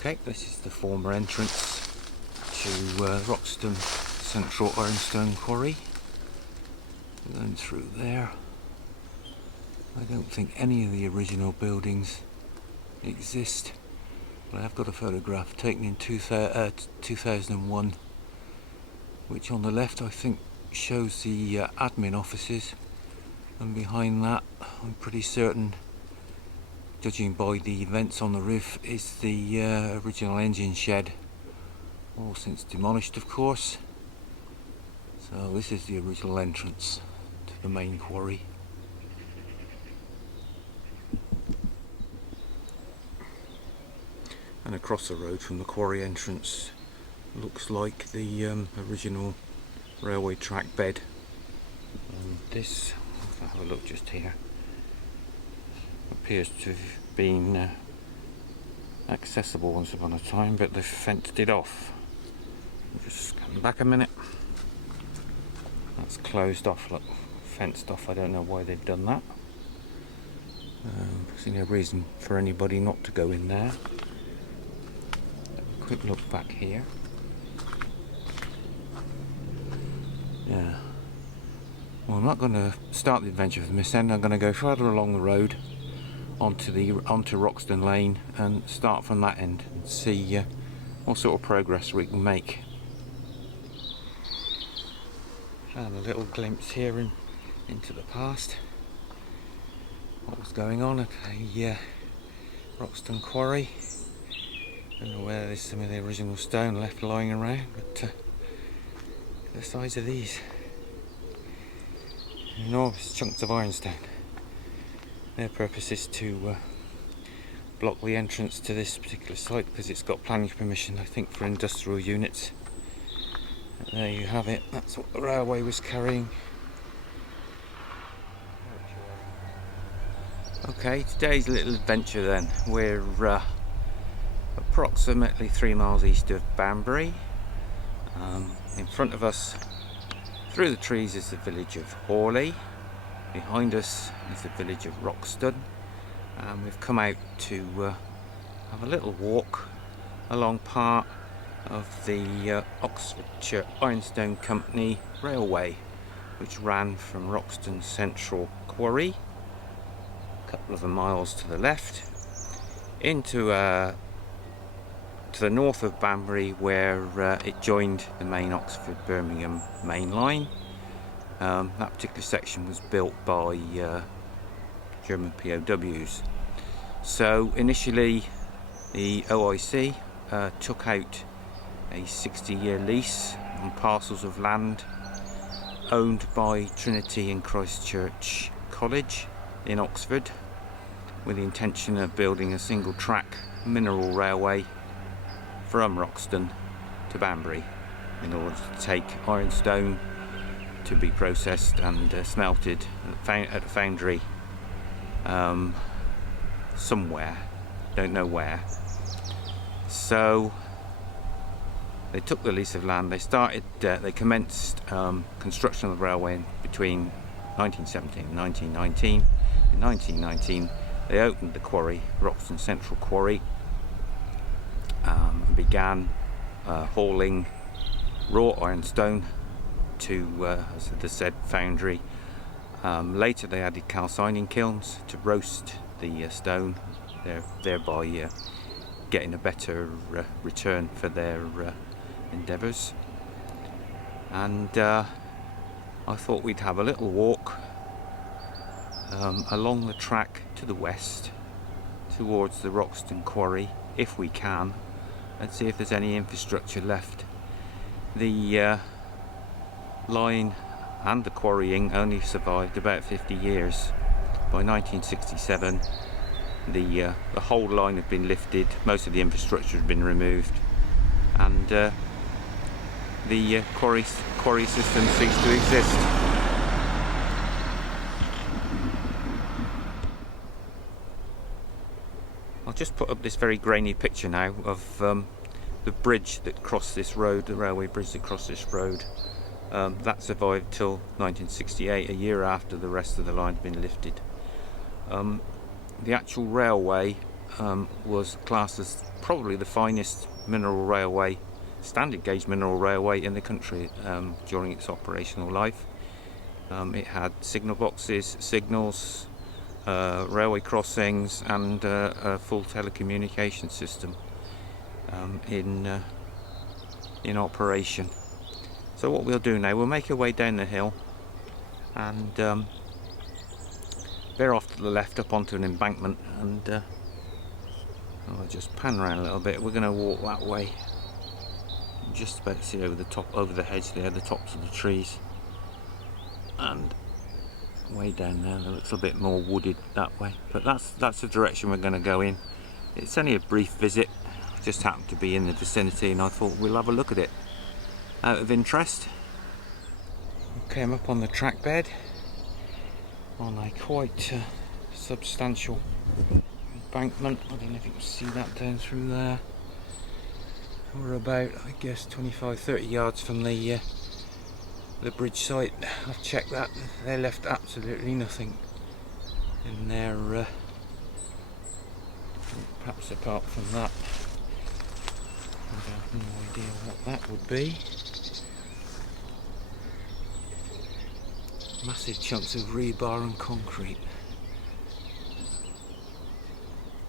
Okay, this is the former entrance to Roxton Central Ironstone Quarry. Going through there. I don't think any of the original buildings exist, but I have got a photograph taken in 2001, which on the left I think shows the admin offices, and behind that I'm pretty certain, judging by the vents on the roof, is the original engine shed, all since demolished of course. So this is the original entrance to the main quarry. And across the road from the quarry entrance looks like the original railway track bed. This, if I have a look just here, appears to have been accessible once upon a time, but they've fenced it off. Just come back a minute. That's closed off, look, fenced off. I don't know why they've done that. I see no reason for anybody not to go in there. Quick look back here. Yeah. Well, I'm not going to start the adventure from this end. I'm going to go further along the road onto Roxton Lane and start from that end and see what sort of progress we can make. And a little glimpse here into the past. What was going on at the Roxton Quarry. Don't know whether there's some of the original stone left lying around, but the size of these. Enormous chunks of ironstone. Their purpose is to block the entrance to this particular site because it's got planning permission, I think, for industrial units. But there you have it, that's what the railway was carrying. Okay, today's little adventure then. We're approximately 3 miles east of Banbury. In front of us, through the trees, is the village of Hawley. Behind us is the village of Roxton. We've come out to have a little walk along part of the Oxfordshire Ironstone Company railway, which ran from Roxton Central Quarry, a couple of miles to the left, into to the north of Banbury, where it joined the main Oxford-Birmingham main line. That particular section was built by German POWs. So initially the OIC took out a 60-year lease on parcels of land owned by Trinity and Christ Church College in Oxford, with the intention of building a single track mineral railway from Roxton to Banbury in order to take ironstone to be processed and smelted at a foundry somewhere, don't know where. So they took the lease of land, they commenced construction of the railway between 1917 and 1919. In 1919 they opened the quarry, Roxton Central Quarry, and began hauling raw ironstone to the said foundry. Later they added calcining kilns to roast the stone, thereby getting a better return for their endeavours. And I thought we'd have a little walk along the track to the west towards the Roxton Quarry, if we can, and see if there's any infrastructure left. The line and the quarrying only survived about 50 years. By 1967 the whole line had been lifted, most of the infrastructure had been removed, and the quarry system ceased to exist. I'll just put up this very grainy picture now of the bridge that crossed this road, the railway bridge that crossed this road. That survived till 1968, a year after the rest of the line had been lifted. The actual railway was classed as probably the finest mineral railway, standard gauge mineral railway in the country during its operational life. It had signal boxes, signals, railway crossings, and a full telecommunication system in operation. So what we'll do now, we'll make our way down the hill and bear off to the left up onto an embankment, and I'll just pan around a little bit. We're going to walk that way. Just about to see over the top, over the hedge there, the tops of the trees, and way down there, it looks a bit more wooded that way. But that's the direction we're going to go in. It's only a brief visit. Just happened to be in the vicinity, and I thought we'll have a look at it out of interest. We came up on the track bed on a quite substantial embankment. I don't know if you can see that down through there. We're about, I guess, 25-30 yards from the bridge site. I've checked that. They left absolutely nothing in there, perhaps apart from that. I have no idea what that would be. Massive chunks of rebar and concrete.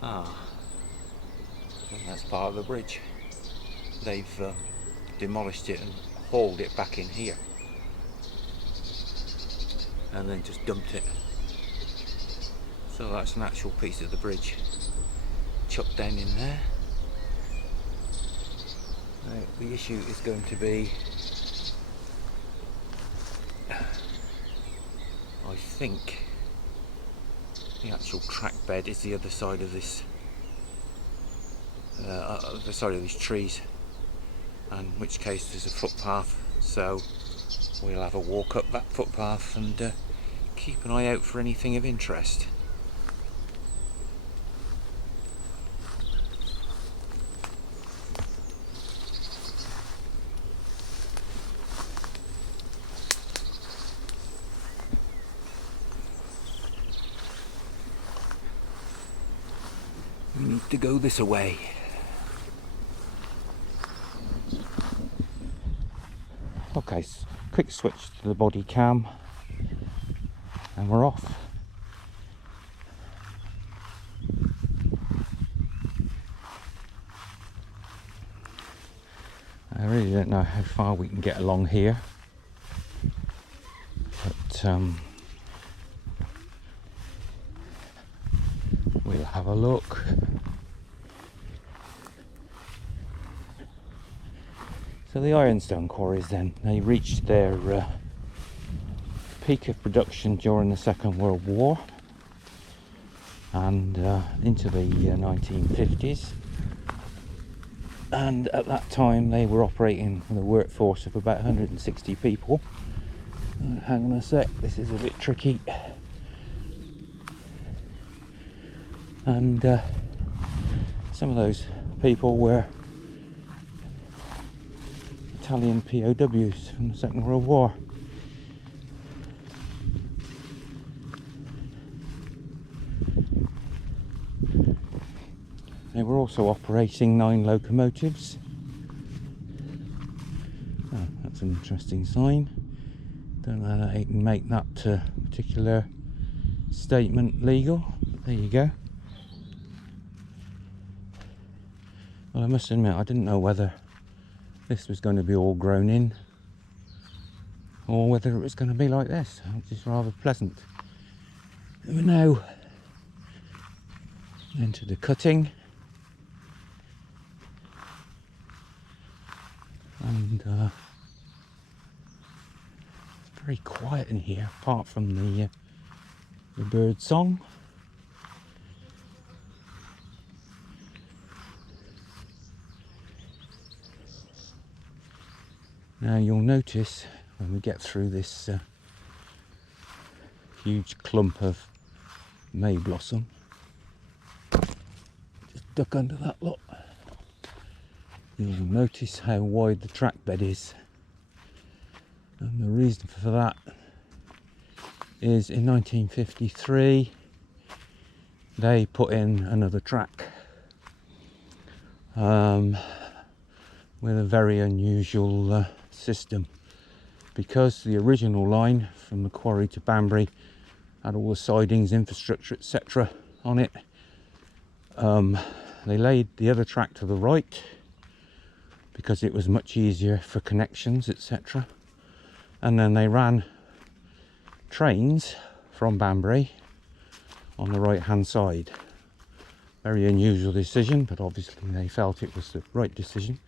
I think that's part of the bridge. They've demolished it and hauled it back in here, and then just dumped it. So that's an actual piece of the bridge chucked down in there. Now, the issue is going to be, I think the actual track bed is the other side of this, the side of these trees, and in which case there's a footpath, so we'll have a walk up that footpath and keep an eye out for anything of interest. We need to go this way. Okay, quick switch to the body cam and we're off. I really don't know how far we can get along here, but we'll have a look. So the Ironstone quarries then, they reached their peak of production during the Second World War and into the 1950s, and at that time they were operating with a workforce of about 160 people. Hang on a sec, this is a bit tricky. And some of those people were Italian POWs from the Second World War. They were also operating 9 locomotives. Oh, that's an interesting sign. Don't know how they can make that particular statement legal. But there you go. Well, I must admit, I didn't know whether this was going to be all grown in or whether it was going to be like this, which is rather pleasant. We're now into the cutting, and it's very quiet in here apart from the bird song. Now you'll notice when we get through this huge clump of May blossom, just duck under that lot, you'll notice how wide the track bed is, and the reason for that is in 1953 they put in another track with a very unusual system, because the original line from the Quarry to Banbury had all the sidings, infrastructure, etc. on it. They laid the other track to the right because it was much easier for connections, etc. And then they ran trains from Banbury on the right hand side. Very unusual decision, but obviously they felt it was the right decision.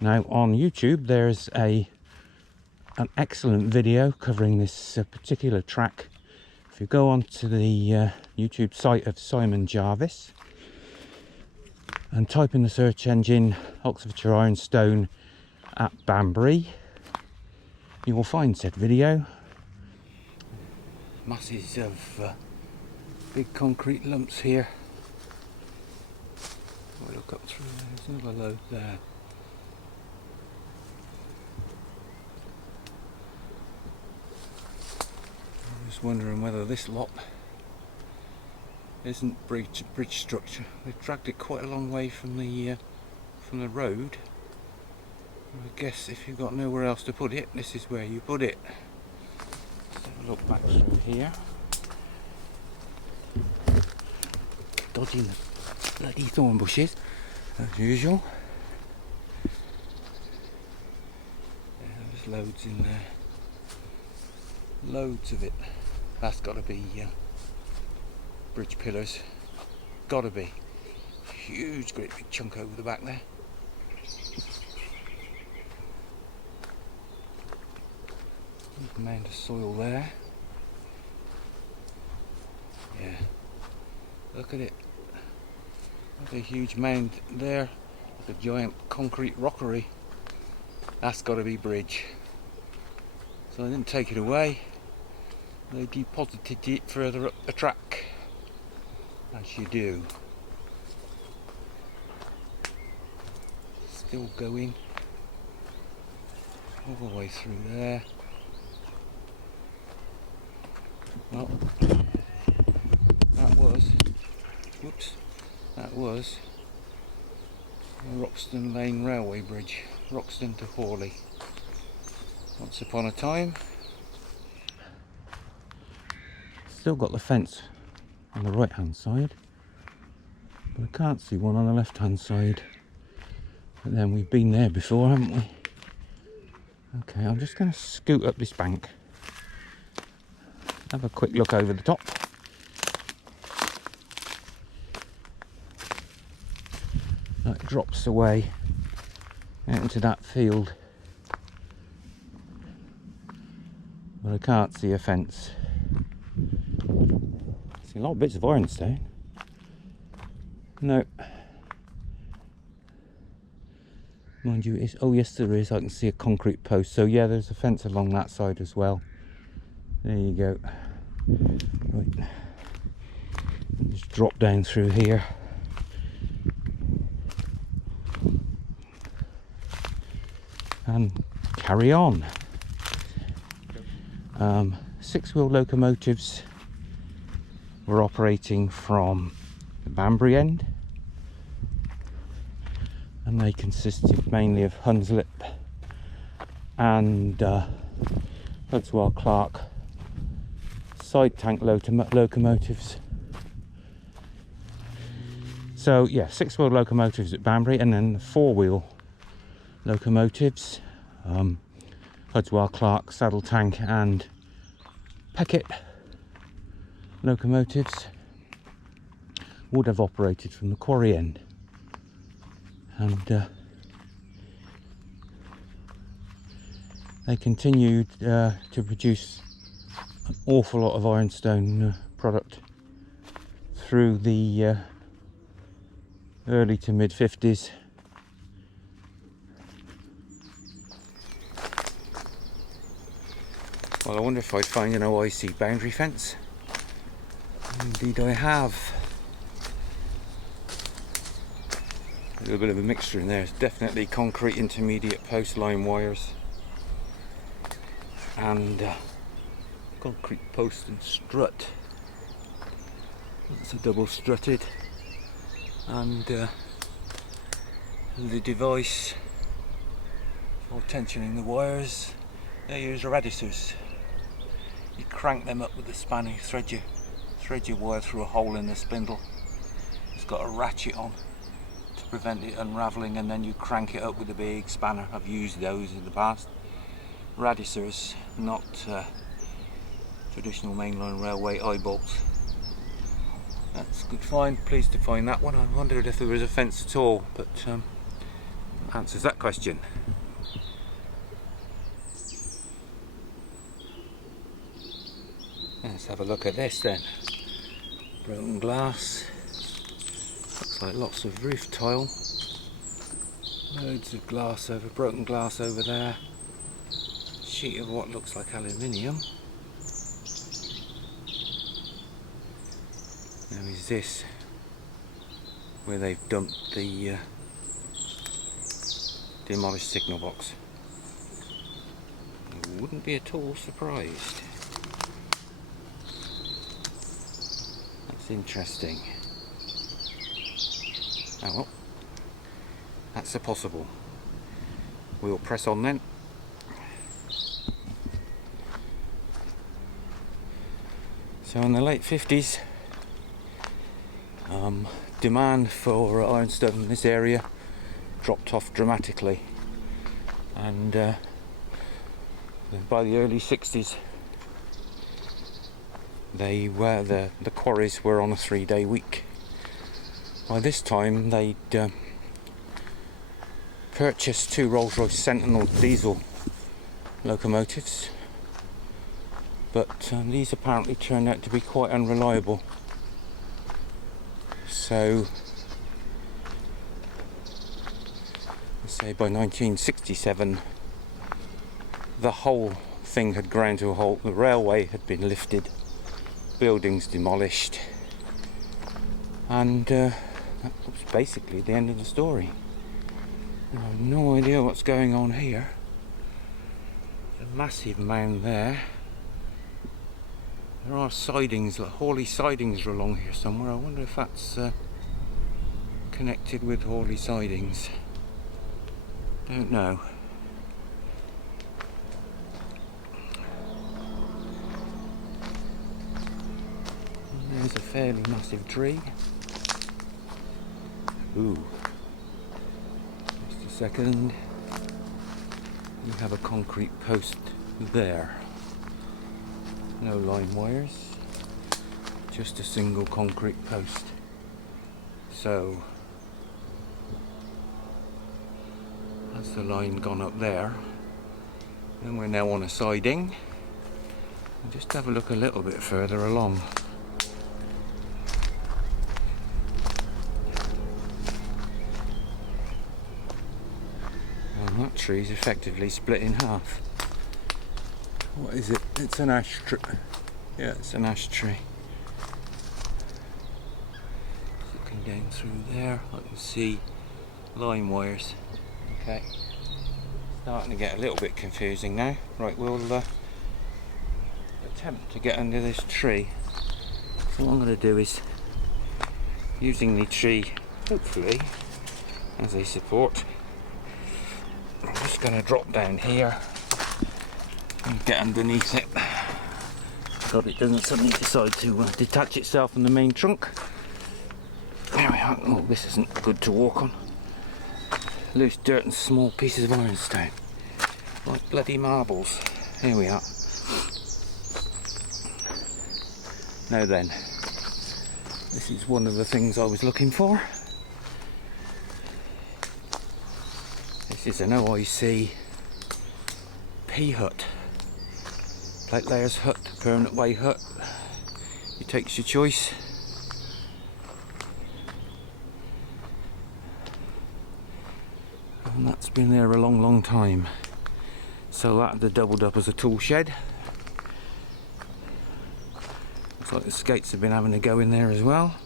Now on YouTube there's an excellent video covering this particular track. If you go onto the YouTube site of Simon Jarvis and type in the search engine Oxfordshire Ironstone at Banbury, you will find said video. Masses of big concrete lumps here. I'll look up through there, there's another load there. I'm just wondering whether this lot isn't bridge structure. They've dragged it quite a long way from the road. I guess if you've got nowhere else to put it, this is where you put it. Let's have a look back through here. Dodging the bloody thorn bushes, as usual. Yeah, there's loads in there. Loads of it. That's got to be bridge pillars. Got to be. Huge, great big chunk over the back there. Mound of soil there. Yeah. Look at it. There's a huge mound there. Like a giant concrete rockery. That's got to be bridge. So I didn't take it away. They deposited it further up the track, as you do. Still going all the way through there. Well, that was the Roxton Lane Railway Bridge, Roxton to Hawley. Once upon a time. Still got the fence on the right hand side, but I can't see one on the left hand side. But then we've been there before, haven't we? Okay, I'm just going to scoot up this bank, have a quick look over the top. It drops away out into that field, but I can't see a fence. I see a lot of bits of ironstone. No. Mind you, oh yes there is, I can see a concrete post. So yeah, there's a fence along that side as well. There you go. Right. Just drop down through here. And carry on. 6-wheel locomotives were operating from the Banbury end, and they consisted mainly of Hunslet and Hudswell Clark side tank locomotives. So yeah, 6-wheel locomotives at Banbury, and then the 4-wheel locomotives, Hudswell Clark, Saddle Tank and Peckett locomotives would have operated from the Quarry end, and they continued to produce an awful lot of ironstone product through the early to mid 50s. Well, I wonder if I'd find an OIC boundary fence. Indeed I have. A little bit of a mixture in there. It's definitely concrete intermediate post line wires and concrete post and strut. That's a double strutted, and the device for tensioning the wires, they use radicers. You crank them up with the spanner, you thread your wire through a hole in the spindle. It's got a ratchet on to prevent it unravelling, and then you crank it up with a big spanner. I've used those in the past. Radicers, not traditional mainline railway eye bolts. That's good find, pleased to find that one. I wondered if there was a fence at all, but answers that question. Let's have a look at this then. Broken glass. Looks like lots of roof tile. Loads of glass over, broken glass over there. Sheet of what looks like aluminium. Now is this where they've dumped the demolished signal box? I wouldn't be at all surprised. That's interesting. Oh well, that's a possible. We'll press on then. So in the late 50s, demand for ironstone in this area dropped off dramatically, and by the early 60s the quarries were on a 3-day week. By this time they'd purchased 2 Rolls-Royce Sentinel diesel locomotives, but these apparently turned out to be quite unreliable. So, let's say by 1967, the whole thing had ground to a halt. The railway had been lifted, buildings demolished, and that was basically the end of the story. I have no idea what's going on here. There's a massive mound there. There are sidings, like Hawley sidings are along here somewhere. I wonder if that's connected with Hawley sidings. Don't know. And there's a fairly massive tree. Ooh. Just a second. You have a concrete post there. No line wires, just a single concrete post. So that's the line gone up there, and we're now on a siding. I'll just have a look a little bit further along. And that tree's effectively split in half. What is it? It's an ash tree. Yeah, it's an ash tree. Looking down through there, I can see line wires. Okay, starting to get a little bit confusing now. Right, we'll attempt to get under this tree. So what I'm going to do is, using the tree, hopefully, as a support, I'm just going to drop down here and get underneath it. God, it doesn't suddenly decide to detach itself from the main trunk. There we are. Oh, this isn't good to walk on. Loose dirt and small pieces of ironstone, like bloody marbles. Here we are. Now then, this is one of the things I was looking for. This is an OIC P-hut. Plate layers hut, permanent way hut. You take your choice. And that's been there a long, long time. So that had doubled up as a tool shed. Looks like the skates have been having to go in there as well.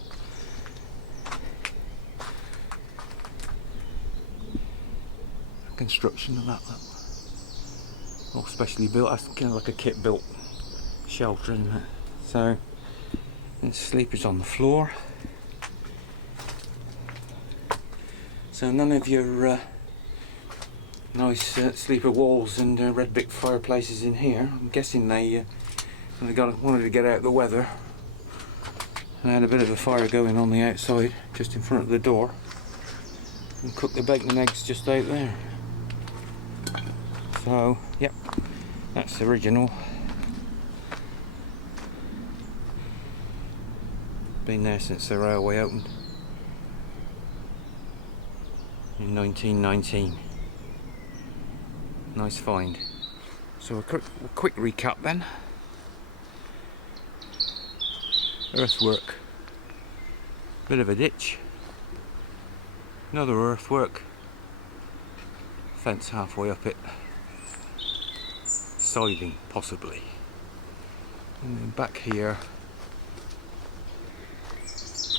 Construction of that. All specially built, that's kind of like a kit built shelter, isn't it? So And sleepers on the floor. So none of your nice sleeper walls and red brick fireplaces in here. I'm guessing they wanted to get out the weather and had a bit of a fire going on the outside, just in front of the door, and cooked the bacon and eggs just out there. So, yep, that's the original. Been there since the railway opened in 1919. Nice find. So a quick recap then. Earthwork, bit of a ditch, another earthwork, fence halfway up it, siding possibly, and then back here,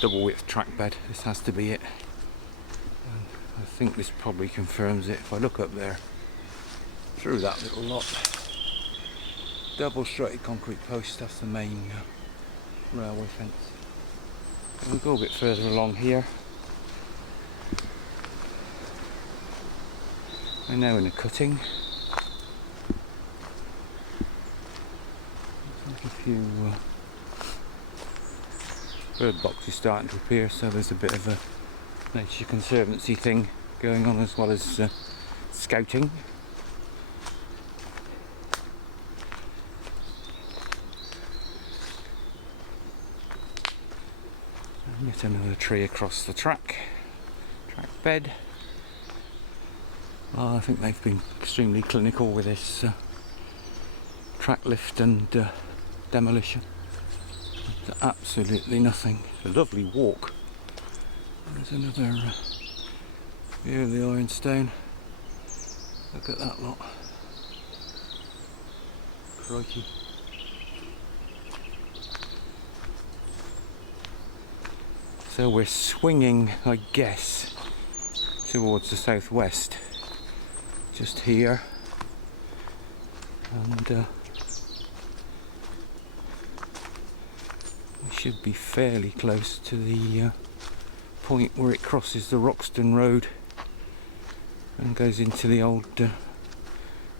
double width track bed. This has to be it, and I think this probably confirms it. If I look up there through that little lot, double straight concrete post, that's the main railway fence. And we'll go a bit further along here. We're now in a cutting. There's a few bird boxes starting to appear, so there's a bit of a Nature Conservancy thing going on as well as scouting. Yet another tree across the track bed. Well, I think they've been extremely clinical with this track lift and demolition. It's absolutely nothing. It's a lovely walk. There's another view of the Ironstone. Look at that lot. Crikey. So we're swinging, I guess, towards the southwest, just here, and we should be fairly close to the point where it crosses the Roxton road and goes into the old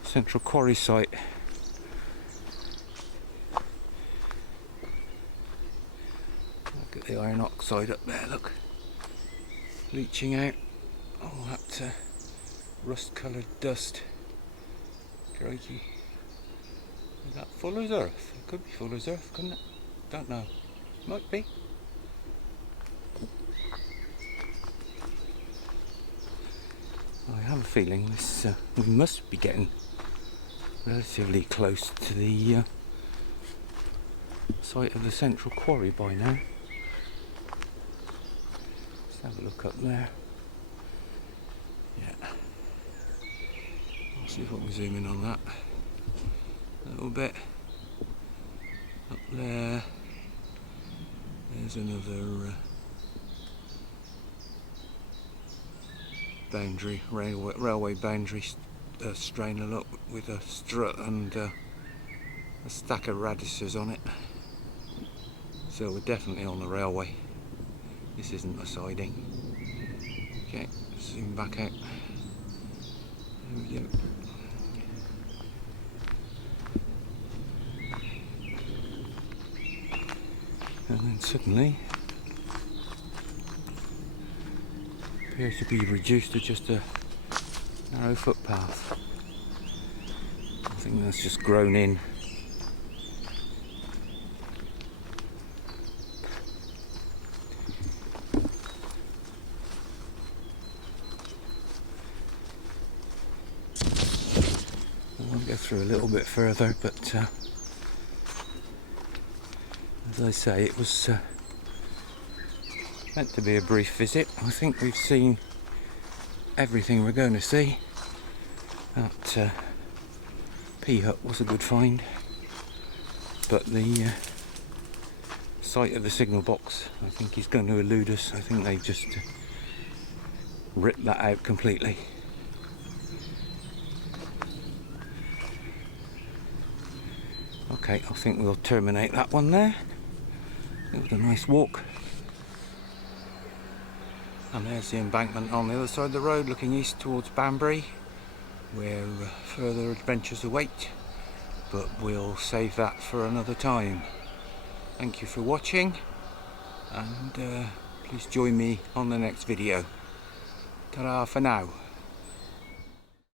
central quarry site. The iron oxide up there, look, leaching out all that rust coloured dust. Crikey. Is that Fuller's Earth? It could be Fuller's Earth, couldn't it? Don't know. Might be. I have a feeling this we must be getting relatively close to the site of the central quarry by now. Have a look up there. Yeah. I'll see if I can zoom in on that a little bit. Up there. There's another boundary, railway boundary strainer, look, with a strut and a stack of radishes on it. So we're definitely on the railway. This isn't a siding. Okay, zoom back out. There we go. And then suddenly appears to be reduced to just a narrow footpath. I think that's just grown in. Go through a little bit further, but as I say, it was meant to be a brief visit. I think we've seen everything we're going to see. That pea hut was a good find, but the site of the signal box, I think, is going to elude us. I think they just ripped that out completely. Okay, I think we'll terminate that one there. It was a nice walk. And there's the embankment on the other side of the road looking east towards Banbury, where further adventures await, but we'll save that for another time. Thank you for watching, and please join me on the next video. Ta-ra for now.